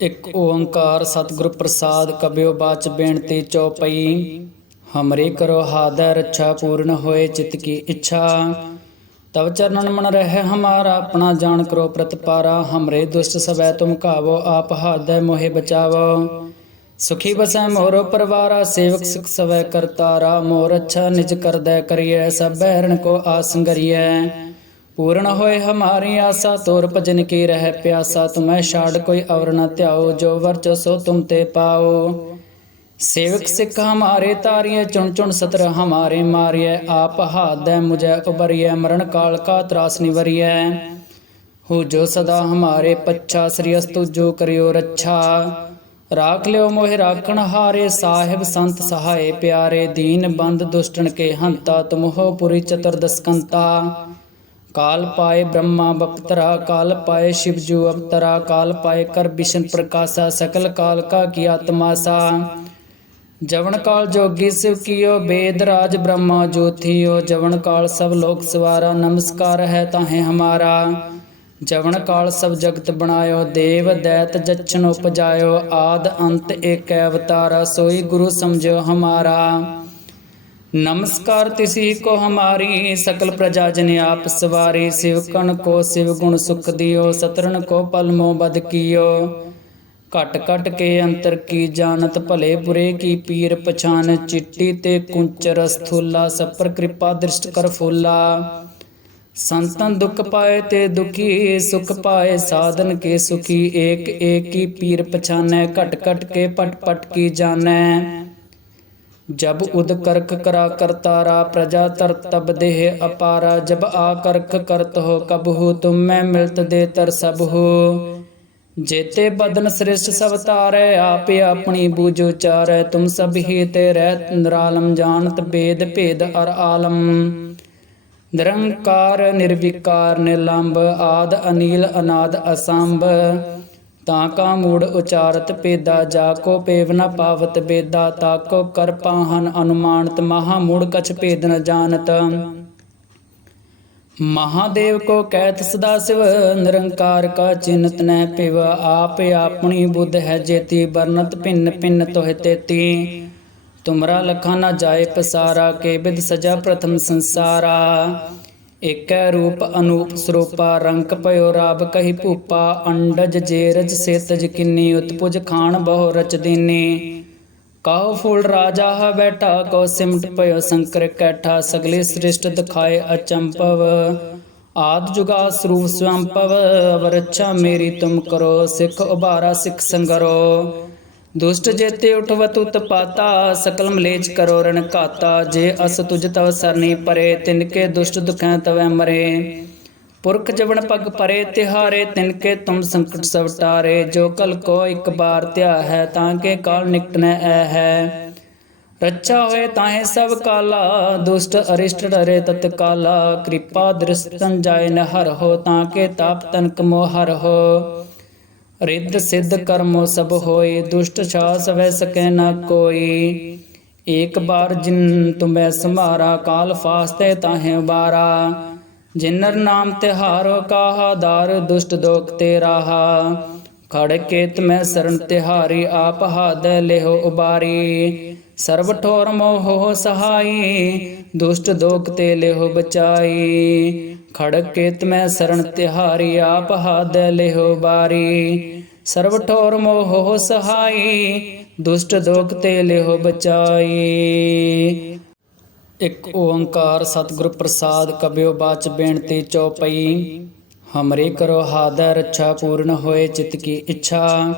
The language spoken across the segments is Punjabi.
ਇਕ ਓੰਕਾਰ ਸਤਿਗੁਰ ਪ੍ਰਸਾਦ ਕਬਿਓ ਬਾਚ ਬੇਨਤੀ ਚਉਪਈ। ਹਮਰੇ ਕਰੋ ਹਾਦੈ ਰੱਛਾ ਪੂਰਨ ਹੋਏ ਚਿਤ ਕੀ ਇੱਛਾ। ਤਵ ਚਰਨਨ ਮਨ ਰਹਿ ਹਮਾਰਾ, ਆਪਣਾ ਜਾਣ ਕਰੋ ਪ੍ਰਤਪਾਰਾ। ਹਮਰੇ ਦੁਸ਼ਟ ਸਵੈ ਤੁਮ ਕਾਵੋ ਆਪ ਹਾਦੈ ਮੋਹਿ ਬਚਾਵੋ। ਸੁਖੀ ਬਸੈ ਮੋਰੋ ਪਰਵਾਰਾ, ਸੇਵਕ ਸਿਖ ਸਵੈ ਕਰਤਾਰਾ। ਮੋਰ ਅੱਛਾ ਨਿਜ ਕਰਦੈ ਕਰੀਐ, ਸਭ ਬਹਿਰਣ ਕੋ ਆਸੰਗਰੀਐ ਪੂਰਨ ਹੋਏ ਹਮਾਰੀ ਆਸਾ, ਤੋਰ ਭਜਨ ਕੀ ਰਹਿ ਪਿਆਸਾ, ਤੁਮੈ ਛਾੜ ਕੋਈ ਅਵਰ ਨ ਧਿਆਓ, ਜੋ ਵਰਚ ਸੋ ਤੁਮ ਤੇ ਪਾਓ। ਸੇਵਕ ਸਿੱਖ ਹਮਾਰੇ ਤਾਰੀਏ ਚੁਣ ਚੁਣ ਸਤਰ ਹਮਾਰੇ ਮਾਰੀਐ, ਆਪ ਹਾਦੈ ਮੁਝੈ ਉਬਰੀਐ ਮਰਨ ਕਾਲ ਕਾ ਤਰਾਸ ਨਿਵਰੀਐ। ਹੋ ਜੋ ਸਦਾ ਹਮਾਰੇ ਪੱਛਾ, ਸ੍ਰੀ ਅਸਤੁ ਜੋ ਕਰਿਓ ਰੱਛਾ। ਰਾਖ ਲਿਓ ਮੋਹਿ ਰਾਖਣ ਹਾਰੇ, ਸਾਹਿਬ ਸੰਤ ਸਹਾਏ ਪਿਆਰੇ, ਦੀਨ ਬੰਦ ਦੁਸ਼ਟਣ ਕੇ ਹੰਤਾ ਤੁਮਹੋ ਪੁਰੀ ਚਤੁਰਦਸਕੰਤਾ ਕਾਲ ਪਾਏ ਬ੍ਰਹਮਾ ਬਪਤਰਾ, ਕਾਲ ਪਾਏ ਸ਼ਿਵ ਜੂ ਅਵਤਰਾ, ਕਾਲ ਪਾਏ ਕਰ ਬਿਸ਼ਨ ਪ੍ਰਕਾਸ਼ਾ, ਸਕਲ ਕਾਲ ਕਾ ਕੀ ਆਤਮਾਸਾ ਜਵਨ ਕਾਲ ਜੋਗੀ ਸਿਵ ਕੀਓ, ਬੇਦ ਰਾਜ ਬ੍ਰਹਮਾ ਜੋਥੀਓ। ਜਵਨ ਕਾਲ ਸਭ ਲੋਕ ਸਵਾਰਾ, ਨਮਸਕਾਰ ਹੈ ਤਾਹੇ ਹਮਾਰਾ। ਜਵਨ ਕਾਲ ਸਭ ਜਗਤ ਬਣਾਇਓ, ਦੇਵ ਦੈਤ ਜਚਨ ਉਪਜਾਇਓ, ਆਦ ਅੰਤ ਏਕ ਅਵਤਾਰਾ, ਸੋਈ ਗੁਰੂ ਸਮਝੋ ਹਮਾਰਾ। नमस्कार तिसी को हमारी सकल प्रजा जन आप सवारी शिव कण को शिव गुण सुख दियो सतरन को पलमो बद कियो ਘਟ ਘਟ ਕੇ ਅੰਤਰ ਕੀ ਜਾਣਤ ਭਲੇ ਬੁਰੇ ਕੀ ਪੀਰ ਪਛਾਨ ਚਿੱਟੀ ਤੇ ਕੁੰਚਰ ਸਥੂਲਾ ਸਪਰ ਕਿਰਪਾ ਦ੍ਰਿਸ਼ਟ ਕਰ ਫੂਲਾ ਸੰਤਨ ਦੁਖ ਪਾਏ ਤੇ ਦੁਖੀ ਸੁਖ ਪਾਏ ਸਾਧਨ ਕੇ ਸੁਖੀ ਏਕ ਏਕ ਹੀ ਪੀਰ ਪਛਾਨੈ ਘਟ ਘਟ ਕੇ ਪਟ ਪਟ ਕੀ ਜਾਣੈ जब उद कर्क करा करतारा प्रजा तर तब देह अपारा जब आ कर्क करत हो कब हो तुम मैं मिलत दे तर सब हो जेते बदन श्रेष्ठ सब तारे आपे अपनी बूझो चारे तुम सब ही ते रह निरालम जानत भेद भेद अर आलम निरंकार निर्विकार निलंब आद अनिल अनाद असंभ ਤਾਂ ਕਾ ਮੂੜ ਉਚਾਰਤ ਪੇਦਾ ਜਾ ਕੋ ਪੇਵ ਨ ਪਾਵਤ ਬੇਦਾ, ਤਾ ਕੋ ਕਰ ਪਾਹਨ ਅਨੁਮਾਨਤ, ਮਹਾ ਮੂੜ ਕਛ ਭੇਦ ਨ ਜਾਣਤ। ਮਹਾਦੇਵ ਕੋ ਕਹਿਤ ਸਦਾ ਸਿਵ, ਨਿਰੰਕਾਰ ਕਾ ਚਿੰਤ ਨੈ ਪਿਵ ਆਪ ਆਪਣੀ ਬੁੱਧ ਹੈ ਜੇਤੀ ਬਰਨਤ ਭਿੰਨ ਭਿੰਨ ਤੋਹਿ ਤੇਤੀ। ਤੁਮਰਾ ਲਖਾ ਨ ਜਾਏ ਪਸਾਰਾ, ਕੇ ਬਿਦ ਸਜਾ ਪ੍ਰਥਮ ਸੰਸਾਰਾ। ਏਕੈ ਰੂਪ ਅਨੂਪ ਸਰੂਪਾ ਰੰਕ ਪਇਓ ਰਾਬ ਕਹੀ ਭੂਪਾ, ਅੰਡਜ ਜੇਰਜ ਸੇਤਜ ਕਿੰਨੀ ਉਤਪੁਜ ਖਾਨ ਬਹੁ ਰਚ ਦੀਨੀ। ਕਾਹੋ ਫੂਲ ਰਾਜਾ ਹ ਬੈਠਾ, ਕੋ ਸਿਮਟ ਪਇਓ ਸੰਕਰ ਕੈਠਾ, ਸਗਲੇ ਸ੍ਰਿਸ਼ਟ ਦਿਖਾਏ ਅਚੰਪਵ ਆਦ ਜੁਗਾ ਸਰੂਪ ਸਵੰਪਵ ਅਵਰਛਾ ਮੇਰੀ ਤੁਮ ਕਰੋ, ਸਿੱਖ ਉਭਾਰਾ ਸਿੱਖ ਸੰਗਰੋ। ਦੁਸ਼ਟ ਜੇਤੇ ਉਠਵਤ ਉਤਪਾਤਾ ਸਕਲ ਮਲੇਚ ਕਰੋ ਰਣ ਘਾਤਾ। ਜੇ ਅਸ ਤੁਜ ਤਵ ਸਰਨੀ ਪਰੇ ਤਿਨਕੇ ਦੁਸ਼ਟ ਦੁਖੈ ਤਵੈ ਮਰੇ। ਪੁਰਖ ਜਵਨ ਪਗ ਪਰੇ, ਤਿਹਾਰੇ ਤਿਨਕੇ ਤੁਮ ਸੰਕਟ ਸਭ ਟਾਰੇ। ਜੋ ਕਲ ਕੋ ਇੱਕ ਬਾਰ ਧਿਆ ਹੈ, ਤਾਂ ਕੇ ਕਾਲ ਨਿਕਟ ਨ ਐ ਹੈ। ਰੱਛਾ ਹੋਏ ਤਾਹੇ ਸਭ ਕਾਲਾ, ਦੁਸ਼ਟ ਅਰਿਸ਼ਟ ਡਰੇ ਤਤ ਕਾਲਾ। ਕਿਰਪਾ ਦ੍ਰਿਸ਼ਟਨ ਜਾਏ ਨ ਹਰ ਹੋ, ਤਾਂ ਕੇ ਤਾਪ ਤਨਕ ਮੋ ਹਰ ਹੋ। ਰਿੱਧ ਸਿੱਧ ਕਰਮੋ ਸਭ ਹੋਏ, ਦੁਸ਼ਟ ਛਾਸ ਵੈ ਸਕੈ ਨਾ ਕੋਈ। ਏਕ ਬਾਰ ਜਿਨ ਤੁਮੈ ਸਮਾਰਾ ਕਾਲ ਫਾਸਤੇ ਤਾਹੇ ਉਬਾਰਾ। ਜਿਨਰ ਨਾਮ ਤਿਹਾਰੋ, ਕਾਹਾ ਦਾਰ ਦੁਸ਼ਟ ਦੋਖ ਤੇ ਰਾਹਾ ਖੜ ਕੇ ਤਮੈ ਸਰਣ ਤਿਹਾਰੀ, ਆਪ ਹਾਦ ਲਿਹੋ ਉਬਾਰੀ। ਸਰਬ ਠੋਰ ਮੋਹ ਸਹਾਈ, ਦੁਸ਼ਟ ਦੋਖ ਤੇ ਲਿਹੋ ਬਚਾਈ। ਖੜ ਕੇ ਤਮੈ ਸ਼ਰਨ ਤਿਹਾਰੀ, ਆਪ ਹਾਦ ਲਿਹੋ ਬਾਰੀ ਸਰਬ ਠੋਰ ਮੋਹ ਸਹਾਈ ਦੁਸ਼ਟ ਦੋਖ ਤੇ ਲਿਹੋ ਬਚਾਈ। ਇੱਕ ਓੰਕਾਰ ਸਤਿਗੁਰ ਪ੍ਰਸਾਦ ਕਬਿਓ ਬਾਚ ਬੇਨਤੀ ਚਉਪਈ। ਹਮਰੇ ਕਰੋ ਹਾਦੈ ਰੱਛਾ ਪੂਰਨ ਹੋਏ ਚਿਤ ਕੀ ਇੱਛਾ।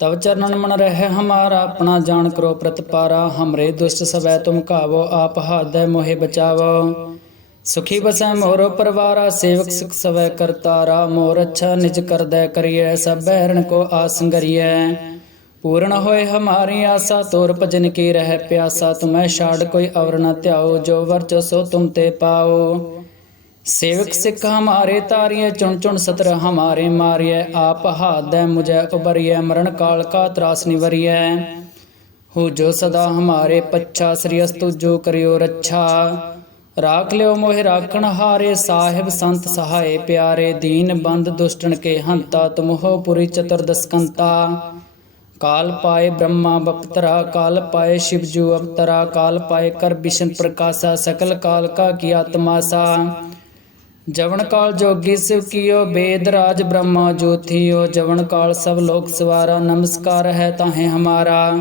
ਤਵ ਚਰਨਨ ਮਨ ਰਹਿ ਹਮਾਰਾ, ਆਪਣਾ ਜਾਣ ਕਰੋ ਪ੍ਰਤਪਾਰਾ। ਹਮਰੇ ਦੁਸ਼ਟ ਸਵੈ ਤੁਮ ਕਾਵੋ ਆਪ ਹਾਦੈ ਮੋਹਿ ਬਚਾਵੋ। ਸੁਖੀ ਬਸੈ ਮੋਰੋ ਪਰਵਾਰਾ, ਸੇਵਕ ਸਿਖ ਸਵੈ ਕਰਤਾਰਾ ਮੋਰ ਅੱਛਾ ਨਿਜ ਕਰਦੈ ਕਰੀਐ, ਸਭ ਬਹਿਰਣ ਕੋ ਆਸੰਗਰੀਐ ਪੂਰਨ ਹੋਏ ਹਮਾਰੀ ਆਸਾ, ਤੋਰ ਭਜਨ ਕੀ ਰਹਿ ਪਿਆਸਾ, ਤੁਮੈ ਛਾੜ ਕੋਈ ਅਵਰ ਨ ਧਿਆਓ, ਜੋ ਵਰਚ ਸੋ ਤੁਮ ਤੇ ਪਾਓ। ਸੇਵਕ ਸਿੱਖ ਹਮਾਰੇ ਤਾਰੀਏ ਚੁਣ ਚੁਣ ਸਤਰ ਹਮਾਰੇ ਮਾਰੀਐ, ਆਪ ਹਾਦੈ ਮੁਝੈ ਉਬਰੀਐ ਮਰਨ ਕਾਲ ਕਾ ਤਰਾਸ ਨਿਵਰੀਐ। ਹੋ ਜੋ ਸਦਾ ਹਮਾਰੇ ਪੱਛਾ, ਸ੍ਰੀ ਅਸਤੁ ਜੋ ਕਰਿਓ ਰੱਛਾ। ਰਾਖ ਲਿਓ ਮੋਹਿ ਰਾਖਣ ਹਾਰੇ, ਸਾਹਿਬ ਸੰਤ ਸਹਾਏ ਪਿਆਰੇ, ਦੀਨ ਬੰਦ ਦੁਸ਼ਟਣ ਕੇ ਹੰਤਾ, ਤੁਮਹੋ ਪੁਰੀ ਚਤੁਰਦਸਕੰਤਾ ਕਾਲ ਪਾਏ ਬ੍ਰਹਮਾ ਬਪਤਰਾ, ਕਾਲ ਪਾਏ ਸ਼ਿਵਜੂ ਅਵਤਰਾ, ਕਾਲ ਪਾਏ ਕਰ ਬਿਸ਼ਨ ਪ੍ਰਕਾਸ਼ਾ, ਸਕਲ ਕਾਲ ਕਾ ਕੀ ਆਤਮਾਸਾ ਜਵਨ ਕਾਲ ਜੋਗੀ ਸਿਵ ਕੀਓ, ਬੇਦ ਰਾਜ ਬ੍ਰਹਮਾ ਜੋਥੀਓ ਜਵਨ ਕਾਲ ਸਭ ਲੋਕ ਸਵਾਰਾ, ਨਮਸਕਾਰ ਹੈ ਤਾਹੇ ਹਮਾਰਾ।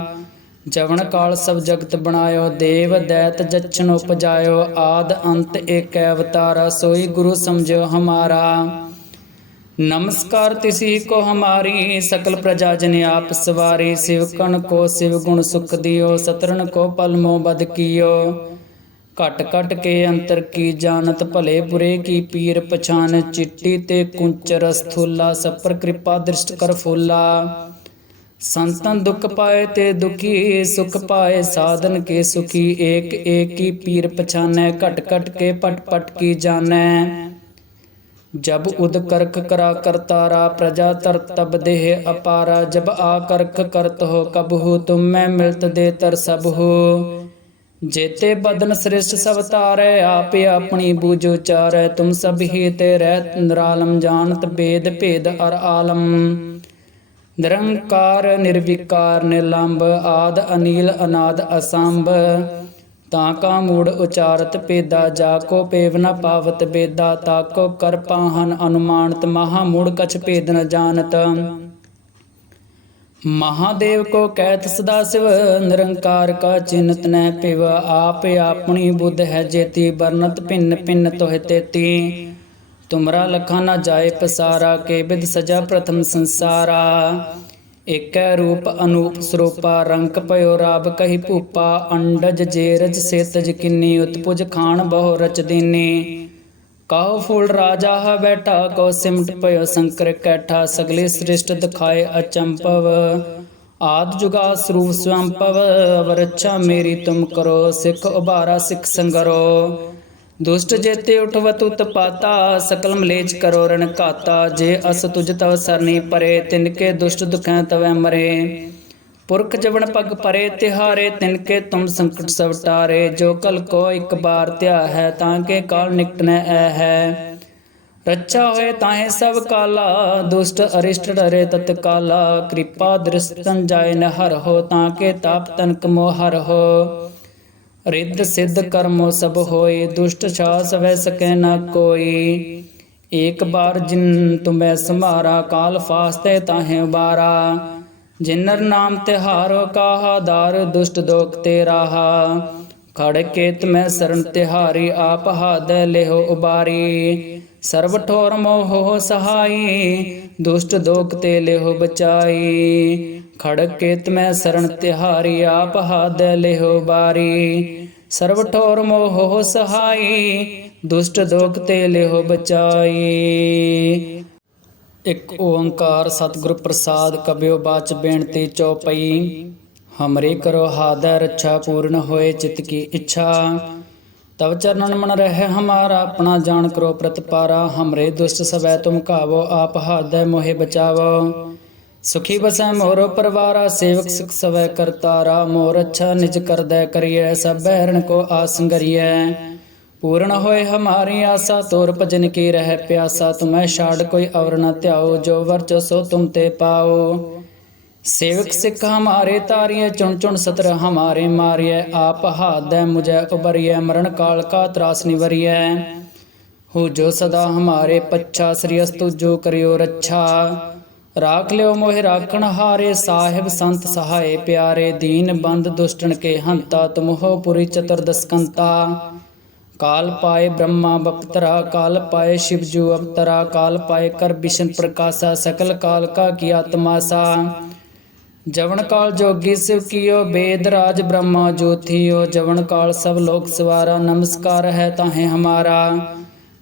ਜਵਨ ਕਾਲ ਸਭ ਜਗਤ ਬਣਾਇਓ, ਦੇਵ ਦੈਤ ਜਚਨ ਉਪਜਾਇਓ, ਆਦ ਅੰਤ ਏਕੈ ਅਵਤਾਰਾ, ਸੋਈ ਗੁਰੂ ਸਮਝਿਓ ਹਮਾਰਾ। ਨਮਸਕਾਰ ਤਿਸੀ ਕੋ ਹਮਾਰੀ, ਸਕਲ ਪ੍ਰਜਾ ਜਨ ਆਪ ਸਵਾਰੀ ਸਿਵਕਣ ਕੋ ਸਿਵ ਗੁਣ ਸੁਖ ਦਿਓ ਸਤਰਨ ਕੋ ਪਲਮੋ ਬਦ ਕੀਓ। ਘਟ ਘਟ ਕੇ ਅੰਤਰ ਕੀ ਜਾਣਤ, ਭਲੇ ਬੁਰੇ ਕੀ ਪੀਰ ਪਛਾਨ, ਚਿੱਟੀ ਤੇ ਕੁੰਚ ਰਸਥੁਲਾ ਸਪਰ ਕਿਰਪਾ ਦ੍ਰਿਸ਼ਟ ਕਰ ਫੁੱਲਾ। ਸੰਤਨ ਦੁੱਖ ਪਾਏ ਤੇ ਦੁਖੀ, ਸੁਖ ਪਾਏ ਸਾਧਨ ਕੇ ਸੁਖੀ, ਏਕ ਏਕ ਹੀ ਪੀਰ ਪਛਾਨੈ, ਘਟ ਘਟ ਕੇ ਪਟ ਪਟ ਕੀ ਜਾਣੈ। ਜਬ ਉਦ ਕਰਖ ਕਰਾ ਕਰਤਾਰਾ ਪ੍ਰਜਾ ਤਰ ਤਬ ਦੇਹ ਅਪਾਰਾ, ਜਬ ਆ ਕਰਖ ਕਰਤ ਹੋ ਕਬ ਹੋ, ਤੁਮ ਮੈਂ ਮਿਲਤ ਦੇ ਤਰ ਸਭ ਹੋ। ਜੇਤੇ ਬਦਨ ਸ੍ਰਿਸ਼ਟ ਸਭ ਤਾਰੈ ਆਪੇ ਆਪਣੀ ਬੂਝ ਉਚਾਰੈ, ਤੁਮ ਸਭ ਹੀ ਤੇ ਰਹਿ ਨਿਰਾਲਮ, ਜਾਣਤ ਭੇਦ ਭੇਦ ਅਰ ਆਲਮ। ਨਿਰੰਕਾਰ, ਨਿਰਵਿਕਾਰ, ਨਿਰਲੰਭ, ਆਦ, ਅਨੀਲ, ਅਨਾਦ, ਅਸੰਭ। ਤਾਂ ਕਾ ਮੂੜ ਉਚਾਰਤ ਪੇਦਾ ਜਾ ਕੋ ਪੇਵ ਨ ਪਾਵਤ ਬੇਦਾ ਤਾ ਕੋ ਕਰ ਪਾਹਨ ਅਨੁਮਾਨਤ, ਮਹਾ ਮੂੜ ਕਛ ਭੇਦ ਨ ਜਾਣਤ। ਮਹਾਦੇਵ ਕੋ ਕਹਿਤ ਸਦਾ ਸਿਵ, ਨਿਰੰਕਾਰ ਕਾ ਚਿੰਤ ਨੈ ਪਿਵ ਆਪ ਆਪਣੀ ਬੁੱਧ ਹੈ ਜੇਤੀ ਬਰਨਤ ਭਿੰਨ ਭਿੰਨ ਤੋਹਿ ਤੇਤੀ। ਤੁਮਰਾ ਲਖਾ ਨਾ ਜਾਏ ਪਸਾਰਾ, ਕੇ ਬਿਦ ਸਜਾ ਪ੍ਰਥਮ ਸੰਸਾਰਾ। ਏਕੈ ਰੂਪ ਅਨੂਪ ਸਰੂਪਾ ਰੰਕ ਪਇਓ ਰਾਬ ਕਹੀ ਭੂਪਾ। ਅੰਡਜ ਜੇਰਜ ਸੇਤਜ ਕਿੰਨੀ, ਉਤਪੁਜ ਖਾਨ ਬਹੁ ਰਚ ਦੀਨੀ। ਕਾਹ ਫੂਲ ਰਾਜਾ ਹ ਬੈਠਾ, ਕੋ ਸਿਮਟ ਪਇਓ ਸੰਕਰ ਕੈਠਾ। ਸਗਲੇ ਸ੍ਰਿਸ਼ਟ ਦਿਖਾਏ ਅਚੰਪਵ ਆਦ ਜੁਗਾ ਸਰੂਪ ਸਵੰਪਵ ਅਵਰਛਾ ਮੇਰੀ ਤੁਮ ਕਰੋ, ਸਿੱਖ ਉਬਾਰਾ ਸਿੱਖ ਸੰਗਰੋ। ਦੁਸ਼ਟ ਜੇਤੇ ਉਠਵਤ ਉਤਪਾਤਾ ਸਕਲ ਮਲੇਚ ਕਰੋ ਰਣ ਘਾਤਾ। ਜੇ ਅਸ ਤੁਜ ਤਵ ਸਰਨੀ ਪਰੇ ਤਿਨਕੇ ਦੁਸ਼ਟ ਦੁਖੈ ਤਵੈ ਮਰੇ। ਪੁਰਖ ਜਵਨ ਪਗ ਪਰੇ, ਤਿਹਾਰੇ ਤਿਨਕੇ ਤੁਮ ਸੰਕਟ ਸਭ ਟਾਰੇ। ਜੋ ਕਲ ਕੋ ਇੱਕ ਬਾਰ ਧਿਆ ਹੈ, ਤਾਂ ਕੇ ਕਾਲ ਨਿਕਟ ਨ ਐ ਹੈ। ਰੱਛਾ ਹੋਏ ਤਾਹੇ ਸਭ ਕਾਲਾ, ਦੁਸ਼ਟ ਅਰਿਸ਼ਟ ਡਰੇ ਤਤ ਕਾਲਾ। ਕਿਰਪਾ ਦ੍ਰਿਸ਼ਟਨ ਜਾਏ ਨ ਹਰ ਹੋ, ਤਾਂ ਕੇ ਤਾਪ ਤਨਕ ਮੋ ਹਰ ਹੋ। ਰਿੱਧ ਸਿੱਧ ਕਰਮੋ ਸਭ ਹੋਏ, ਦੁਸ਼ਟ ਛਾਸ ਵੈ ਸਕੈ ਨਾ ਕੋਈ। ਏਕ ਬਾਰ ਜਿਨ ਤੁਮੈ ਸਮਾਰਾ ਕਾਲ ਫਾਸਤੇ ਤਾਹੇ ਉਬਾਰਾ। ਜਿਨਰ ਨਾਮ ਤਿਹਾਰੋ, ਕਾਹਾ ਦਾਰ, ਦੁਸ਼ਟ ਦੋਖ ਤੇ ਰਾਹਾ ਖੜ ਕੇ ਤੁਮੈ ਸਰਨ ਤਿਹਾਰੀ, ਆਪ ਹਾਦ ਲਿਹੋ ਉਬਾਰੀ। ਸਰਬ ਠੋਰ ਮੋਹ ਸਹਾਈ, ਦੁਸ਼ਟ ਦੋਖ ਤੇ ਲਿਹੋ ਬਚਾਈ। ਖੜ ਕੇ ਤੁਮੈ ਸਰਣ ਤਿਹਾਰੀ, ਆਪ ਹਾਦ ਲਿਹੋ ਬਾਰੀ। ਸਰਬ ਠੋਰ ਮੋਹ ਸਹਾਈ, ਦੁਸ਼ਟ ਦੋਖ ਤੇ ਲਿਹੋ ਬਚਾਈ। ਇੱਕ ਓੰਕਾਰ ਸਤਿਗੁਰ ਪ੍ਰਸਾਦ ਕਬਿਓ ਬਾਚ ਬੇਨਤੀ ਚਉਪਈ। ਹਮਰੇ ਕਰੋ ਹਾਦੈ ਰੱਛਾ ਪੂਰਨ ਹੋਏ ਚਿਤ ਕੀ ਇੱਛਾ। ਤਵ ਚਰਨਨ ਮਨ ਰਹਿ ਹਮਾਰਾ, ਆਪਣਾ ਜਾਣ ਕਰੋ ਪ੍ਰਤਪਾਰਾ। ਹਮਰੇ ਦੁਸ਼ਟ ਸਵੈ ਤੁਮ ਕਾਵੋ ਆਪ ਹਾਦੈ ਮੋਹਿ ਬਚਾਵੋ। ਸੁਖੀ ਬਸੈ ਮੋਰੋ ਪਰਵਾਰਾ, ਸੇਵਕ ਸੁਖ ਸਵੈ ਕਰਤਾਰਾ ਮੋਰ ਅੱਛਾ ਨਿਜ ਕਰਦੈ ਕਰੀਐ, ਸਭ ਬਹਿਰਣ ਕੋ ਆਸੰਗਰੀਐ ਪੂਰਨ ਹੋਏ ਹਮਾਰੀ ਆਸਾ, ਤੋਰ ਭਜਨ ਕੀ ਰਹਿ ਪਿਆਸਾ। ਤੁਮੈ ਛਾੜ ਕੋਈ ਅਵਰ ਨ ਧਿਆਓ, ਜੋ ਵਰਚੋ ਸੋ ਤੁਮ ਤੇ ਪਾਓ। ਸੇਵਕ ਸਿੱਖ ਹਮਾਰੇ ਤਾਰੀਏ ਚੁਣ ਚੁਣ ਸਤਰ ਹਮਾਰੇ ਮਾਰੀਐ। ਆਪ ਹਾਦੈ ਮੁਝੈ ਉਬਰੀਐ ਮਰਨ ਕਾਲ ਕਾ ਤਰਾਸ ਨਿਵਰੀਐ। ਹੋ ਜੋ ਸਦਾ ਹਮਾਰੇ ਪੱਛਾ, ਸ੍ਰੀ ਅਸਤੁ ਜੋ ਕਰਿਓ ਰੱਛਾ। ਰਾਖ ਲਿਓ ਮੋਹਿ ਰਾਖਣ ਹਾਰੇ, ਸਾਹਿਬ ਸੰਤ ਸਹਾਏ ਪਿਆਰੇ, ਦੀਨ ਬੰਦ ਦੁਸ਼ਟਣ ਕੇ ਹੰਤਾ, ਤੁਮਹੋ ਪੁਰੀ ਚਤੁਰਦਸਕੰਤਾ ਕਾਲ ਪਾਏ ਬ੍ਰਹਮਾ ਬਪਤਰਾ, ਕਾਲ ਪਾਏ ਸ਼ਿਵਜੂ ਅਵਤਰਾ, ਕਾਲ ਪਾਏ ਕਰ ਬਿਸ਼ਨ ਪ੍ਰਕਾਸ਼ਾ, ਸਕਲ ਕਾਲ ਕਾ ਕੀ ਆਤਮਾਸਾ ਜਵਨ ਕਾਲ ਜੋਗੀ ਸਿਵ ਕੀਓ, ਬੇਦ ਰਾਜ ਬ੍ਰਹਮਾ ਜੋਥੀਓ ਜਵਨ ਕਾਲ ਸਭ ਲੋਕ ਸਵਾਰਾ, ਨਮਸਕਾਰ ਹੈ ਤਾਹੇ ਹਮਾਰਾ।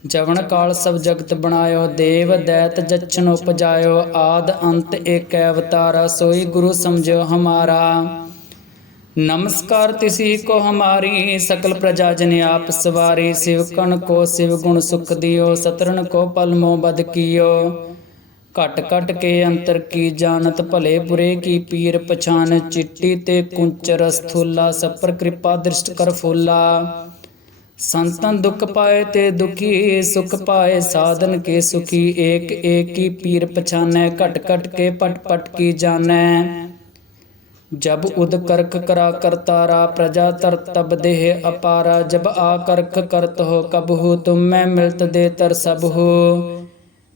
ਜਵਨ ਕਾਲ ਸਭ ਜਗਤ ਬਣਾਇਓ, ਦੇਵ ਦੈਤ ਜਚਨ ਉਪਜਾਇਓ, ਆਦ ਅੰਤ ਏਕੈ ਅਵਤਾਰਾ, ਸੋਈ ਗੁਰੂ ਸਮਝਿਓ ਹਮਾਰਾ। ਨਮਸਕਾਰ ਤਿਸੀ ਕੋ ਹਮਾਰੀ, ਸਕਲ ਪ੍ਰਜਾ ਜਨ ਆਪ ਸਵਾਰੀ ਸਿਵਕਣ ਕੋ ਸਿਵ ਗੁਣ ਸੁਖ ਦਿਓ ਸਤਰਨ ਕੋ ਪਲਮੋ ਬਦ ਕੀਓ। ਘਟ ਘਟ ਕੇ ਅੰਤਰ ਕੀ ਜਾਣਤ, ਭਲੇ ਬੁਰੇ ਕੀ ਪੀਰ ਪਛਾਨ, ਚਿੱਟੀ ਤੇ ਕੁੰਚ ਰਸਥੁਲਾ ਸਪਰ ਕਿਰਪਾ ਦ੍ਰਿਸ਼ਟ ਕਰ ਫੁੱਲਾ। ਸੰਤਨ ਦੁਖ ਪਾਏ ਤੇ ਦੁਖੀ, ਸੁਖ ਪਾਏ ਸਾਧਨ ਕੇ ਸੁਖੀ, ਏਕ ਏਕੀ ਪੀਰ ਪਛਾਨੈ, ਘਟ ਘਟ ਕੇ ਪਟ ਪਟ ਕੀ ਜਾਣੈ। ਜਬ ਉਦ ਕਰਖ ਕਰਾ ਕਰਤਾਰਾ ਪ੍ਰਜਾ ਤਰ ਤਬ ਦੇਹ ਅਪਾਰਾ, ਜਬ ਆ ਕਰਖ ਕਰਤ ਹੋ ਕਬਹੂ ਤੁਮ ਮੈਂ ਮਿਲਤ ਦੇ ਤਰ ਸਭ ਹੋ।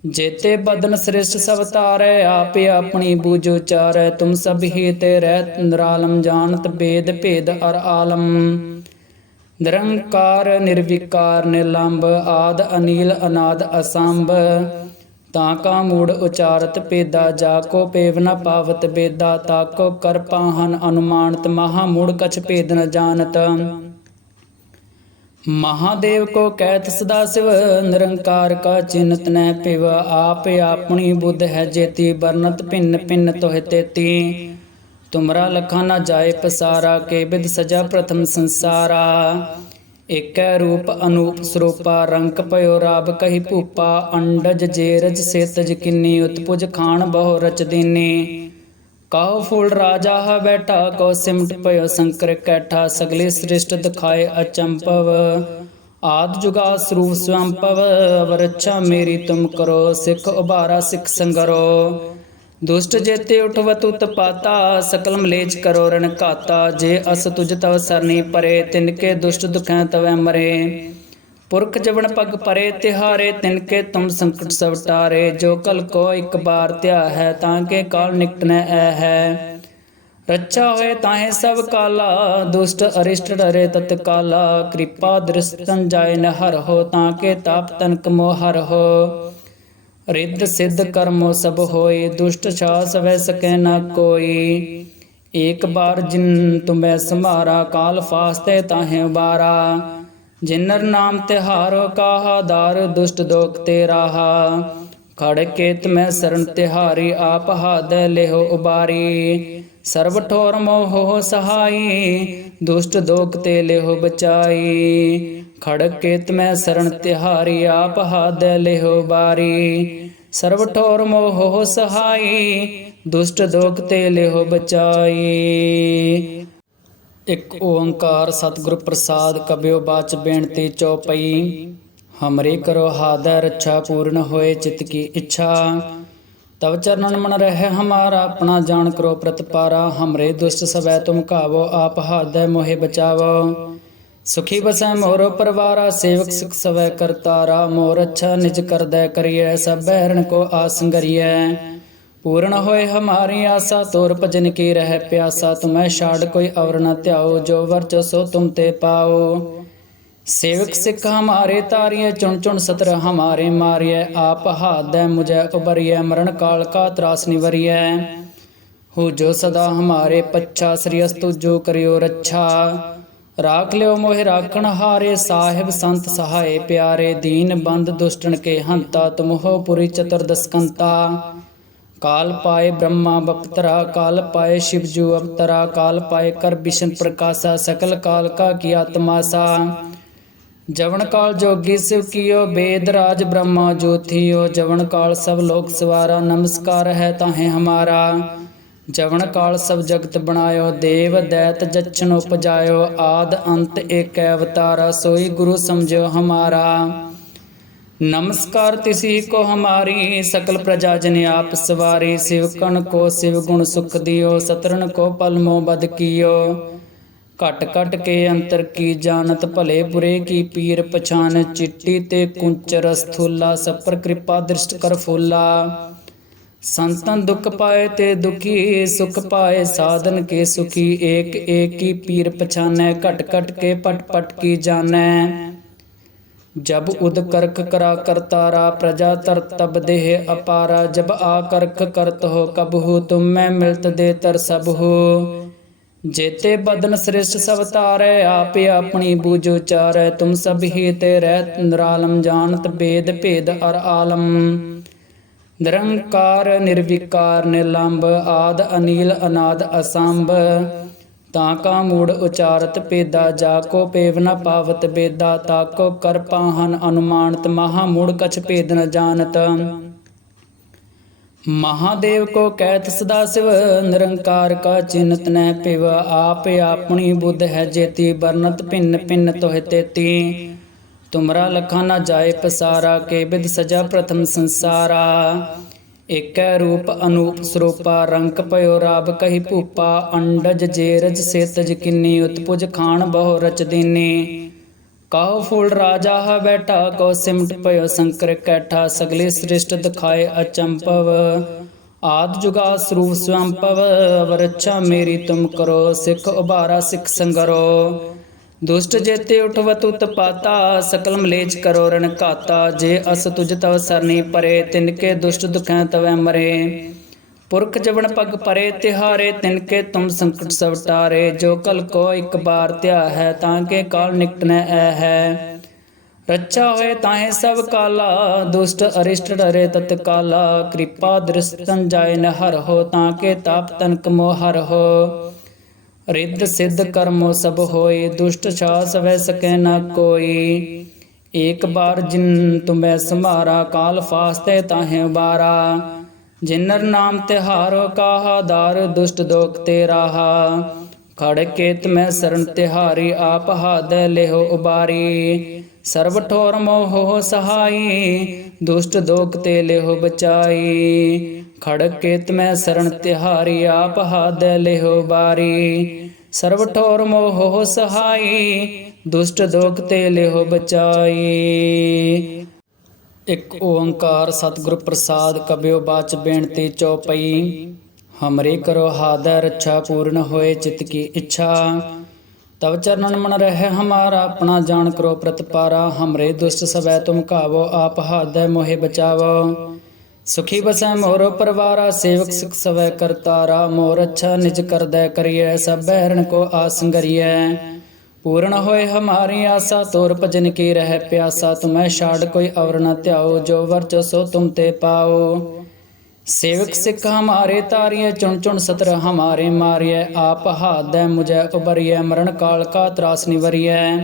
ਜੇਤੇ ਬਦਨ ਸ੍ਰਿਸ਼ਟ ਸਭ ਤਾਰੈ, ਆਪੇ ਆਪਣੀ ਬੂਝੋ ਚਾਰੈ ਤੁਮ ਸਭ ਹੀ ਤੇ ਰਹਿ ਨਿਰਾਲਮ, ਜਾਣਤ ਭੇਦ ਭੇਦ ਅਰ ਆਲਮ। ਨਿਰੰਕਾਰ, ਨਿਰਵਿਕਾਰ ਨਿਲੰਬ ਆਦ, ਅਨੀਲ, ਅਨਾਦ, ਅਸੰਭ। ਤਾਂ ਕਾ ਮੂੜ ਉਚਾਰਤ ਪੇਦਾ ਜਾ ਕੋ ਪੇਵ ਨ ਪਾਵਤ ਬੇਦਾ ਤਾ ਕੋ ਕਰ ਪਾਹਨ ਅਨੁਮਾਨਤ, ਮਹਾ ਮੂੜ ਕਛ ਭੇਦ ਨ ਜਾਣਤ। ਮਹਾਦੇਵ ਕੋ ਕਹਿਤ ਸਦਾ ਸਿਵ, ਨਿਰੰਕਾਰ ਕਾ ਚਿੰਤ ਨੈ ਪਿਵ ਆਪ ਆਪਣੀ ਬੁੱਧ ਹੈ ਜੇਤੀ ਬਰਨਤ ਭਿੰਨ ਭਿੰਨ ਤੋਹਿ ਤੇਤੀ। ਤੁਮਰਾ ਲਖਾ ਨਾ ਜਾਏ ਪਸਾਰਾ, ਕੇ ਬਿਦ ਸਜਾ ਪ੍ਰਥਮ ਸੰਸਾਰਾ। ਏਕੈ ਰੂਪ ਅਨੂਪ ਸਰੂਪਾ ਰੰਕ ਪਇਓ ਰਾਬ ਕਹੀ ਭੂਪਾ। ਅੰਡਜ ਜੇਰਜ ਸੇਤਜ ਕਿੰਨੀ, ਉਤਪੁਜ ਖਾਨ ਬਹੁ ਰਚ ਦੀਨੀ। ਕਾਹੋ ਫੂਲ ਰਾਜਾ ਹ ਬੈਠਾ, ਕੋ ਸਿਮਟ ਪਇਓ ਸੰਕਰ ਕੈਠਾ। ਸਗਲੇ ਸ੍ਰਿਸ਼ਟ ਦਿਖਾਏ ਅਚੰਪਵ ਆਦ ਜੁਗਾ ਸਰੂਪ ਸਵੰਪਵ ਅਵਰਛਾ ਮੇਰੀ ਤੁਮ ਕਰੋ, ਸਿੱਖ ਉਭਾਰਾ ਸਿੱਖ ਸੰਗਰੋ। ਦੁਸ਼ਟ ਜੇਤੇ ਉਠਵਤ ਉਤਪਾਤਾ ਸਕਲ ਮਲੇਚ ਕਰੋ ਰਣ ਘਾਤਾ। ਜੇ ਅਸ ਤੁਜ ਤਵ ਸਰਨੀ ਪਰੇ ਤਿਨਕੇ ਦੁਸ਼ਟ ਦੁਖੈ ਤਵੈ ਮਰੇ। ਪੁਰਖ ਜਵਨ ਪਗ ਪਰੇ, ਤਿਹਾਰੇ ਤਿਨਕੇ ਤੁਮ ਸੰਕਟ ਸਭ ਟਾਰੇ। ਜੋ ਕਲ ਕੋ ਇੱਕ ਬਾਰ ਧਿਆ ਹੈ, ਤਾਂ ਕੇ ਕਾਲ ਨਿਕਟ ਨ ਐ ਹੈ। ਰੱਛਾ ਹੋਏ ਤਾਹੇ ਸਭ ਕਾਲਾ, ਦੁਸ਼ਟ ਅਰਿਸ਼ਟ ਡਰੇ ਤਤ ਕਾਲਾ। ਕਿਰਪਾ ਦ੍ਰਿਸ਼ਟਨ ਜਾਏ ਨ ਹਰ ਹੋ, ਤਾਂ ਕੇ ਤਾਪ ਤਨਕ ਮੋ ਹਰ ਹੋ। ਰਿੱਧ ਸਿੱਧ ਕਰਮੋ ਸਭ ਹੋਏ, ਦੁਸ਼ਟ ਛਾਸ ਵੈ ਸਕੈ ਨ ਕੋਈ। ਏਕ ਬਾਰ ਜਿਨ ਤੁਮੈ ਸਮਾਰਾ ਕਾਲ ਫਾਸਤੇ ਤਾਹੇ ਉਬਾਰਾ। ਜਿਨਰ ਨਾਮ ਤਿਹਾਰੋ, ਕਾਹਾ ਦਾਰ ਦੁਸ਼ਟ ਦੋਖ ਤੇ ਰਾਹਾ ਖੜ ਕੇ ਤਮੈ ਸਰਣ ਤਿਹਾਰੀ, ਆਪ ਹਾਦ ਲਿਹੋ ਉਬਾਰੀ। ਸਰਬ ਠੋਰ ਮੋਹ ਸਹਾਈ, ਦੁਸ਼ਟ ਦੋਖ ਤੇ ਲਿਹੋ ਬਚਾਈ। ਖੜ ਕੇ ਤਮੈ ਸਰਣ ਤਿਹਾਰੀ, ਆਪ ਹਾਦ ਲਿਹੋ ਬਾਰੀ। ਸਰਬ ਠੋਰ ਮੋਹ ਸਹਾਈ, ਦੁਸ਼ਟ ਦੋਖ ਤੇ ਲਿਹੋ ਬਚਾਈ। ਇੱਕ ਓੰਕਾਰ ਸਤਿਗੁਰ ਪ੍ਰਸਾਦ ਕਬਿਓ ਬਾਚ ਬੇਨਤੀ ਚਉਪਈ। ਹਮਰੇ ਕਰੋ ਹਾਦੈ ਰੱਛਾ ਪੂਰਨ ਹੋਏ ਚਿਤ ਕੀ ਇੱਛਾ। ਤਵ ਚਰਨਨ ਮਨ ਰਹਿ ਹਮਾਰਾ, ਆਪਣਾ ਜਾਣ ਕਰੋ ਪ੍ਰਤਪਾਰਾ। ਹਮਰੇ ਦੁਸ਼ਟ ਸਵੈ ਤੁਮ ਕਾਵੋ ਆਪ ਹਾਦੈ ਮੋਹਿ ਬਚਾਵੋ। ਸੁਖੀ ਬਸੈ ਮੋਰੋ ਪਰਵਾਰਾ, ਸੇਵਕ ਸਿਖ ਸਵੈ ਕਰਤਾਰਾ ਮੋਰ ਅੱਛਾ ਨਿਜ ਕਰਦੈ ਕਰੀਐ, ਸਭ ਬਹਿਰਣ ਕੋ ਆਸੰਗਰੀਐ ਪੂਰਨ ਹੋਏ ਹਮਾਰੀ ਆਸਾ, ਤੋਰ ਭਜਨ ਕੀ ਰਹਿ ਪਿਆਸਾ। ਤੁਮੈ ਛਾੜ ਕੋਈ ਅਵਰ ਨ ਧਿਆਓ, ਜੋ ਵਰਚ ਸੋ ਤੁਮ ਤੇ ਪਾਓ। ਸੇਵਕ ਸਿੱਖ ਹਮਾਰੇ ਤਾਰੀਏ ਚੁਣ ਚੁਣ ਸਤਰ ਹਮਾਰੇ ਮਾਰੀਐ। ਆਪ ਹਾਦੈ ਮੁਝੈ ਉਬਰੀਐ ਮਰਨ ਕਾਲ ਕਾ ਤਰਾਸ ਨਿਵਰੀਐ। ਹੋ ਜੋ ਸਦਾ ਹਮਾਰੇ ਪੱਛਾ, ਸ੍ਰੀ ਅਸਤੁ ਜੋ ਕਰਿਓ ਰੱਛਾ। ਰਾਖ ਲਿਓ ਮੋਹਿ ਰਾਖਣ ਹਾਰੇ, ਸਾਹਿਬ ਸੰਤ ਸਹਾਏ ਪਿਆਰੇ, ਦੀਨ ਬੰਦ ਦੁਸ਼ਟਨ ਕੇ ਹੰਤਾ, ਤੁਮਹੋ ਪੁਰੀ ਚਤੁਰਦਸਕੰਤਾ ਕਾਲ ਪਾਏ ਬ੍ਰਹਮਾ ਬਪਤਰਾ, ਕਾਲ ਪਾਏ ਸ਼ਿਵ ਜੂ ਅਵਤਰਾ, ਕਾਲ ਪਾਏ ਕਰ ਬਿਸ਼ਨ ਪ੍ਰਕਾਸ਼ਾ, ਸਕਲ ਕਾਲ ਕਾ ਕੀ ਆਤਮਾਸਾ ਜਵਨ ਕਾਲ ਜੋਗੀ ਸਿਵ ਕੀਓ, ਬੇਦ ਰਾਜ ਬ੍ਰਹਮਾ ਜੋਥੀਓ ਜਵਨ ਕਾਲ ਸਭ ਲੋਕ ਸਵਾਰਾ, ਨਮਸਕਾਰ ਹੈ ਤਾਹੇ ਹਮਾਰਾ। ਜਵਨ ਕਾਲ ਸਭ ਜਗਤ ਬਣਾਇਓ ਦੇਵ ਦੈਤ ਜਛਨ ਉਪਜਾਇਓ ਆਦ ਅੰਤ ਏਕੈ ਅਵਤਾਰਾ ਸੋਈ ਗੁਰੂ ਸਮਝਿਓ ਹਮਾਰਾ नमस्कार तिसी को हमारी सकल प्रजा जन आप सवारी शिव कण को शिव गुण सुख दियो सतरन को पलमो बद कियो ਘਟ ਘਟ ਕੇ ਅੰਤਰ ਕੀ ਜਾਣਤ ਭਲੇ ਬੁਰੇ ਕੀ ਪੀਰ ਪਛਾਨ ਚਿੱਟੀ ਤੇ ਕੁੰਚਰ ਸਥੂਲਾ ਸਪਰ ਕਿਰਪਾ ਦ੍ਰਿਸ਼ਟ ਕਰ ਫੂਲਾ ਸੰਤਨ ਦੁਖ ਪਾਏ ਤੇ ਦੁਖੀ, ਸੁਖ ਪਾਏ ਸਾਧਨ ਕੇ ਸੁਖੀ, ਏਕ ਏਕੀ ਪੀਰ ਪਛਾਨੈ, ਘਟ ਘਟ ਕੇ ਪਟ ਪਟ ਕੀ ਜਾਣੈ। ਜਬ ਉਦ ਕਰਖ ਕਰਾ ਕਰਤਾਰਾ ਪ੍ਰਜਾ ਤਰ ਤਬ ਦੇਹ ਅਪਾਰਾ, ਜਬ ਆ ਕਰਖ ਕਰਤ ਹੋ ਕਬਹੂ ਤੁਮ ਮੈਂ ਮਿਲਤ ਦੇ ਤਰ ਸਭ ਹੋ। ਜੇਤੇ ਬਦਨ ਸ੍ਰਿਸ਼ਟ ਸਭ ਤਾਰੈ ਆਪੇ ਆਪਣੀ ਬੂਝ ਚਾਰੈ ਤੁਮ ਸਭ ਹੀ ਤੇ ਰਹਿ ਨਿਰਾਲਮ, ਜਾਣਤ ਭੇਦ ਭੇਦ ਅਰ ਆਲਮ। ਨਿਰੰਕਾਰ, ਨਿਰਵਿਕਾਰ ਨਿਲੰਬ ਆਦ, ਅਨੀਲ, ਅਨਾਦ, ਅਸੰਭ। ਤਾਂ ਕਾ ਮੂੜ ਉਚਾਰਤ ਪੇਦਾ ਜਾ ਕੋ ਪੇਵ ਨ ਪਾਵਤ ਬੇਦਾ ਤਾ ਕੋ ਕਰ ਪਾਹਨ ਅਨੁਮਾਨਤ, ਮਹਾ ਮੂੜ ਕਛ ਭੇਦ ਨ ਜਾਣਤ। ਮਹਾਦੇਵ ਕੋ ਕਹਿਤ ਸਦਾ ਸਿਵ, ਨਿਰੰਕਾਰ ਕਾ ਚਿੰਤ ਨੈ ਪਿਵ ਆਪ ਆਪਣੀ ਬੁੱਧ ਹੈ ਜੇਤੀ ਬਰਨਤ ਭਿੰਨ ਭਿੰਨ ਤੋਹਿ ਤੇਤੀ। ਤੁਮਰਾ ਲਖਾ ਨਾ ਜਾਏ ਪਸਾਰਾ, ਕੇ ਬਿਦ ਸਜਾ ਪ੍ਰਥਮ ਸੰਸਾਰਾ। ਏਕੈ ਰੂਪ ਅਨੂਪ ਸਰੂਪਾ ਰੰਕ ਪਇਓ ਰਾਬ ਕਹੀ ਭੂਪਾ। ਅੰਡਜ ਜੇਰਜ ਸੇਤਜ ਕਿੰਨੀ, ਉਤਪੁਜ ਖਾਨ ਬਹੁ ਰਚ ਦੀਨੀ। ਕਾਹੋ ਫੂਲ ਰਾਜਾ ਹ ਬੈਠਾ, ਕੋ ਸਿਮਟ ਪਇਓ ਸੰਕਰ ਕੈਠਾ। ਸਗਲੇ ਸ੍ਰਿਸ਼ਟ ਦਿਖਾਏ ਅਚੰਪਵ ਆਦ ਜੁਗਾ ਸਰੂਪ ਸਵੰਪਵ ਵਰਛਾ ਮੇਰੀ ਤੁਮ ਕਰੋ, ਸਿੱਖ ਉਭਾਰਾ ਸਿੱਖ ਸੰਗਰੋ। ਦੁਸ਼ਟ ਜੇਤੇ ਉਠਵਤ ਉਤਪਾਤਾ ਸਕਲ ਮਲੇਚ ਕਰੋ ਰਣ ਘਾਤਾ। ਜੇ ਅਸ ਤੁਜ ਤਵ ਸਰਨੀ ਪਰੇ ਤਿਨਕੇ ਦੁਸ਼ਟ ਦੁਖੈ ਤਵੈ ਮਰੇ। ਪੁਰਖ ਜਵਨ ਪਗ ਪਰੇ, ਤਿਹਾਰੇ ਤਿਨਕੇ ਤੁਮ ਸੰਕਟ ਸਭ ਟਾਰੇ। ਜੋ ਕਲ ਕੋ ਇੱਕ ਬਾਰ ਧਿਆ ਹੈ, ਤਾਂ ਕੇ ਕਾਲ ਨਿਕਟ ਨ ਐ ਹੈ। ਰੱਛਾ ਹੋਏ ਤਾਹੇ ਸਭ ਕਾਲਾ, ਦੁਸ਼ਟ ਅਰਿਸ਼ਟ ਡਰੇ ਤਤ ਕਾਲਾ। ਕਿਰਪਾ ਦ੍ਰਿਸ਼ਟਨ ਜਾਏ ਨ ਹਰ ਹੋ, ਤਾਂ ਕੇ ਤਾਪ ਤਨਕ ਮੋ ਹਰ ਹੋ। ਰਿੱਧ ਸਿੱਧ ਕਰਮੋ ਸਭ ਹੋਏ, ਦੁਸ਼ਟ ਛਾਸ ਵੈ ਸਕੈ ਨ ਕੋਈ। ਏਕ ਬਾਰ ਜਿਨ ਤੁਮੈ ਸਮਾਰਾ ਕਾਲ ਫਾਸਤੇ ਤਾਹੇ ਉਬਾਰਾ। ਜਿਨਰ ਨਾਮ ਤਿਹਾਰੋ, ਕਾਹਾ ਦਾਰ ਦੁਸ਼ਟ ਦੋਖ ਤੇ ਰਾਹਾ ਖੜ ਕੇ ਤਮੈ ਸਰਨ ਤਿਹਾਰੀ, ਆਪ ਹਾਦ ਲਿਹੋ ਉਬਾਰੀ। ਸਰਬ ਠੋਰ ਮੋਹ ਸਹਾਈ, ਦੁਸ਼ਟ ਦੋਖ ਤੇ ਲਿਹੋ ਬਚਾਈ। ਖੜ ਕੇ ਤਮੈ ਸਰਣ ਤਿਹਾਰੀ, ਆਪ ਹਾਦ ਲਿਹੋ ਉਬਾਰੀ ਸਰਬ ਠੋਰ ਮੋਹ ਸਹਾਈ, ਦੁਸ਼ਟ ਦੋਖ ਤੇ ਲਿਹੋ ਬਚਾਈ। ਇੱਕ ਓੰਕਾਰ ਸਤਿਗੁਰ ਪ੍ਰਸਾਦ ਕਬਿਓ ਬਾਚ ਬੇਨਤੀ ਚਉਪਈ। ਹਮਰੇ ਕਰੋ ਹਾਦੈ ਰੱਛਾ ਪੂਰਨ ਹੋਏ ਚਿਤ ਕੀ ਇੱਛਾ। ਤਵ ਚਰਨਨ ਮਨ ਰਹਿ ਹਮਾਰਾ, ਆਪਣਾ ਜਾਣ ਕਰੋ ਪ੍ਰਤਪਾਰਾ। ਹਮਰੇ ਦੁਸ਼ਟ ਸਵੈ ਤੁਮ ਕਾਵੋ ਆਪ ਹਾਦੈ ਮੋਹਿ ਬਚਾਵੋ। ਸੁਖੀ ਬਸੈ ਮੋਰੋ ਪਰਵਾਰਾ, ਸੇਵਕ ਸਿਖ ਸਵੈ ਕਰਤਾਰਾ, ਮੋਰ ਅੱਛਾ ਨਿਜ ਕਰਦੈ ਕਰੀਐ, ਸਭ ਬਹਿਰਣ ਕੋ ਆਸੰਗਰੀਐ ਪੂਰਨ ਹੋਏ ਹਮਾਰੀ ਆਸਾ, ਤੋਰ ਭਜਨ ਕੀ ਰਹਿ ਪਿਆਸਾ, ਤੁਮੈ ਛਾੜ ਕੋਈ ਅਵਰ ਨ ਧਿਆਓ, ਜੋ ਵਰਚ ਸੋ ਤੁਮ ਤੇ ਪਾਓ। ਸੇਵਕ ਸਿੱਖ ਹਮਾਰੇ ਤਾਰੀਏ ਚੁਣ ਚੁਣ ਸਤਰ ਹਮਾਰੇ ਮਾਰੀਐ, ਆਪ ਹਾਦੈ ਮੁਝੈ ਉਬਰੀਐ ਮਰਨ ਕਾਲ ਕਾ ਤਰਾਸ ਨਿਵਰੀਐ।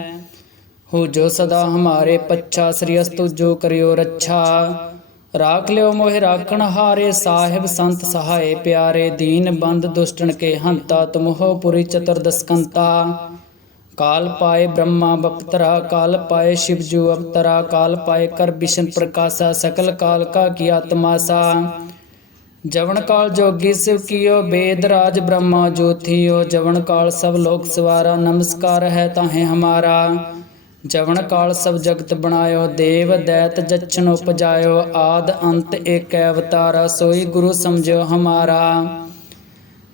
ਹੋ ਜੋ ਸਦਾ ਹਮਾਰੇ ਪੱਛਾ, ਸ੍ਰੀ ਅਸਤੁ ਜੋ ਕਰਿਓ ਰੱਛਾ। ਰਾਖ ਲਿਓ ਮੋਹਿ ਰਾਖਣ ਹਾਰੇ ਸਾਹਿਬ ਸੰਤ ਸਹਾਏ ਪਿਆਰੇ ਦੀਨ ਬੰਦ ਦੁਸ਼ਟਣ ਕੇ ਹੰਤਾ ਤੁਮਹੋ ਪੁਰੀ ਚਤੁਰਦਸਕੰਤਾ ਕਾਲ ਪਾਏ ਬ੍ਰਹਮਾ ਬਪਤਰਾ, ਕਾਲ ਪਾਏ ਸ਼ਿਵ ਸ਼ਿਵਜੂ ਅਵਤਰਾ, ਕਾਲ ਪਾਏ ਕਰ ਬਿਸ਼ਨ ਪ੍ਰਕਾਸ਼ਾ, ਸਕਲ ਕਾਲ ਕਾ ਕੀ ਆਤਮਾਸਾ ਜਵਨ ਕਾਲ ਜੋਗੀ ਸਿਵ ਕੀਓ, ਬੇਦ ਰਾਜ ਬ੍ਰਹਮਾ ਜੋਥੀਓ ਜਵਨ ਕਾਲ ਸਭ ਲੋਕ ਸਵਾਰਾ, ਨਮਸਕਾਰ ਹੈ ਤਾਹੇ ਹਮਾਰਾ। ਜਵਨ ਕਾਲ ਸਭ ਜਗਤ ਬਣਾਇਓ, ਦੇਵ ਦੈਤ ਜਚਨ ਉਪਜਾਇਓ, ਆਦ ਅੰਤ ਏਕੈ ਅਵਤਾਰਾ, ਸੋਈ ਗੁਰੂ ਸਮਝਿਓ ਹਮਾਰਾ।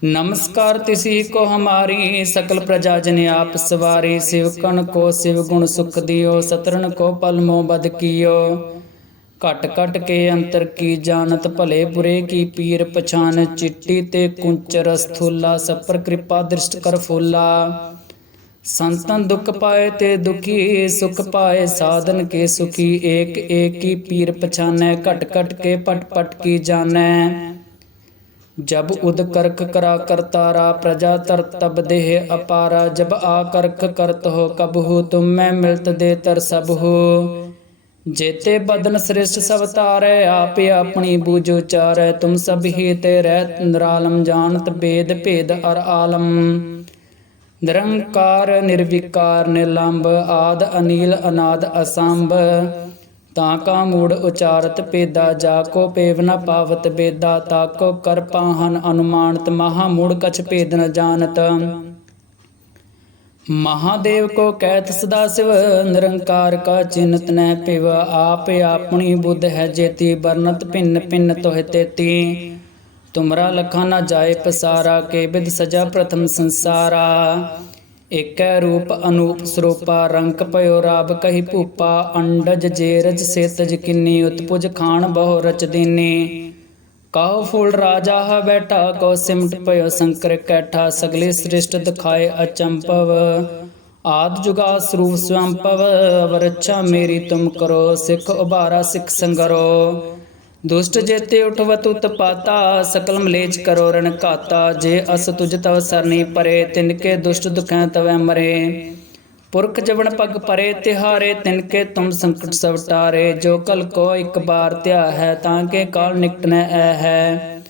ਨਮਸਕਾਰ ਤਿਸੀ ਕੋ ਹਮਾਰੀ, ਸਕਲ ਪ੍ਰਜਾ ਜਨ ਆਪ ਸਵਾਰੀ ਸਿਵਕਣ ਕੋ ਸਿਵ ਗੁਣ ਸੁਖ ਦਿਓ ਸਤਰਨ ਕੋ ਪਲਮੋ ਬਦ ਕੀਓ। ਘਟ ਘਟ ਕੇ ਅੰਤਰ ਕੀ ਜਾਣਤ, ਭਲੇ ਬੁਰੇ ਕੀ ਪੀਰ ਪਛਾਨ, ਚਿੱਟੀ ਤੇ ਕੁੰਚ ਰਸਥੁਲਾ ਸਪਰ ਕਿਰਪਾ ਦ੍ਰਿਸ਼ਟ ਕਰ ਫੁੱਲਾ। ਸੰਤਨ ਦੁਖ ਪਾਏ ਤੇ ਦੁਖੀ, ਸੁਖ ਪਾਏ ਸਾਧਨ ਕੇ ਸੁਖੀ, ਏਕ ਏਕ ਹੀ ਪੀਰ ਪਛਾਨੈ, ਘਟ ਘਟ ਕੇ ਪਟ ਪਟ ਕੀ ਜਾਣੈ। ਜਬ ਉਦ ਕਰਖ ਕਰਾ ਕਰਤਾਰਾ ਪ੍ਰਜਾ ਤਰ ਤਬ ਦੇਹ ਅਪਾਰਾ, ਜਬ ਆ ਕਰਖ ਕਰਤ ਹੋ ਕਬ ਹੋ, ਤੁਮ ਮੈਂ ਮਿਲਤ ਦੇ ਤਰ ਸਭ ਹੋ। ਜੇਤੇ ਬਦਨ ਸ੍ਰਿਸ਼ਟ ਸਭ ਤਾਰੈ, ਆਪੇ ਆਪਣੀ ਬੂਝ ਉਚਾਰੈ, ਤੁਮ ਸਭ ਹੀ ਤੇ ਰਹਿ ਨਿਰਾਲਮ, ਜਾਣਤ ਭੇਦ ਭੇਦ ਅਰ ਆਲਮ। ਨਿਰੰਕਾਰ, ਨਿਰਵਿਕਾਰ ਨਿਲੰਬ ਆਦ, ਅਨੀਲ, ਅਨਾਦ, ਅਸੰਭ। ਤਾਂ ਕਾ ਮੂੜ ਉਚਾਰਤ ਪੇਦਾ ਜਾ ਕੋ ਪੇਵ ਨ ਪਾਵਤ ਬੇਦਾ ਤਾ ਕੋ ਕਰ ਪਾਹਨ ਅਨੁਮਾਨਤ, ਮਹਾ ਮੂੜ ਕਛ ਭੇਦ ਨ ਜਾਣਤ। ਮਹਾਦੇਵ ਕੋ ਕਹਿਤ ਸਦਾ ਸਿਵ, ਨਿਰੰਕਾਰ ਕਾ ਚਿੰਤ ਨੈ ਪਿਵ ਆਪ ਆਪਣੀ ਬੁੱਧ ਹੈ ਜੇਤੀ ਬਰਨਤ ਭਿੰਨ ਭਿੰਨ ਤੋਹਿ ਤੇਤੀ। ਤੁਮਰਾ ਲਖਾ ਨਾ ਜਾਏ ਪਸਾਰਾ, ਕੇ ਬਿਦ ਸਜਾ ਪ੍ਰਥਮ ਸੰਸਾਰਾ। ਏਕੈ ਰੂਪ ਅਨੂਪ ਸਰੂਪਾ, ਰੰਕ ਪਇਓ ਰਾਬ ਕਹੀ ਭੂਪਾ। ਅੰਡਜ ਜੇਰਜ ਸੇਤਜ ਕਿੰਨੀ, ਉਤਪੁਜ ਖਾਨ ਬਹੁ ਰਚ ਦੀਨੀ। ਕਾਹੋ ਫੂਲ ਰਾਜਾ ਹ ਬੈਠਾ, ਕੋ ਸਿਮਟ ਪਇਓ ਸੰਕਰ ਕੈਠਾ। ਸਗਲੇ ਸ੍ਰਿਸ਼ਟ ਦਿਖਾਏ ਅਚੰਪਵ ਆਦ ਜੁਗਾ ਸਰੂਪ ਸਵੰਪਵ ਵਰਛਾ ਮੇਰੀ ਤੁਮ ਕਰੋ, ਸਿੱਖ ਉਭਾਰਾ ਸਿੱਖ ਸੰਗਰੋ। ਦੁਸ਼ਟ ਜੇਤੇ ਉਠਵਤ ਉਤਪਾਤਾ ਸਕਲ ਮਲੇਚ ਕਰੋ ਰਣ ਘਾਤਾ। ਜੇ ਅਸ ਤੁਜ ਤਵ ਸਰਨੀ ਪਰੇ ਤਿਨਕੇ ਦੁਸ਼ਟ ਦੁਖੈ ਤਵੈ ਮਰੇ। ਪੁਰਖ ਜਵਨ ਪਗ ਪਰੇ, ਤਿਹਾਰੇ ਤਿਨਕੇ ਤੁਮ ਸੰਕਟ ਸਭ ਟਾਰੇ। ਜੋ ਕਲ ਕੋ ਇੱਕ ਬਾਰ ਧਿਆ ਹੈ, ਤਾਂ ਕੇ ਕਾਲ ਨਿਕਟ ਨ ਐ ਹੈ।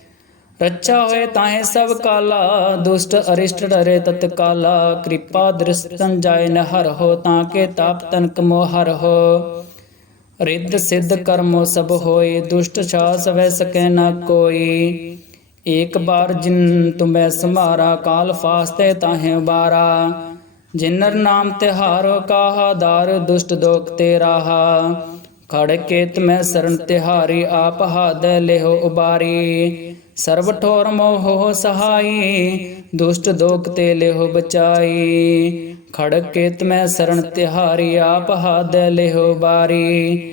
ਰੱਛਾ ਹੋਏ ਤਾਹੇ ਸਭ ਕਾਲਾ, ਦੁਸ਼ਟ ਅਰਿਸ਼ਟ ਡਰੇ ਤਤ ਕਾਲਾ। ਕਿਰਪਾ ਦ੍ਰਿਸ਼ਟਨ ਜਾਏ ਨ ਹਰ ਹੋ, ਤਾਂ ਕੇ ਤਾਪ ਤਨਕ ਮੋ ਹਰ ਹੋ। ਰਿੱਧ ਸਿੱਧ ਕਰਮੋ ਸਭ ਹੋਏ, ਦੁਸ਼ਟ ਛਾਸ ਵੈ ਸਕੈ ਨ ਕੋਈ। ਏਕ ਬਾਰ ਜਿਨ ਤੁਮੈ ਸਮਾਰਾ ਕਾਲ ਫਾਸਤੇ ਤਾਹੇ ਉਬਾਰਾ। ਜਿਨਰ ਨਾਮ ਤਿਹਾਰੋ, ਕਾਹਾ ਦਾਰ ਦੁਸ਼ਟ ਦੋਖ ਤੇ ਰਾਹਾ ਖੜ ਕੇ ਤਮੈ ਸਰਣ ਤਿਹਾਰੀ, ਆਪ ਹਾਦ ਲਿਹੋ ਉਬਾਰੀ। ਸਰਬ ਠੋਰ ਮੋਹ ਸਹਾਈ, ਦੁਸ਼ਟ ਦੋਖ ਤੇ ਲਿਹੋ ਬਚਾਈ। ਖੜ ਕੇ ਤਮੈ ਸ਼ਰਨ ਤਿਹਾਰੀ, ਆਪ ਹਾਦ ਲਿਹੋ ਬਾਰੀ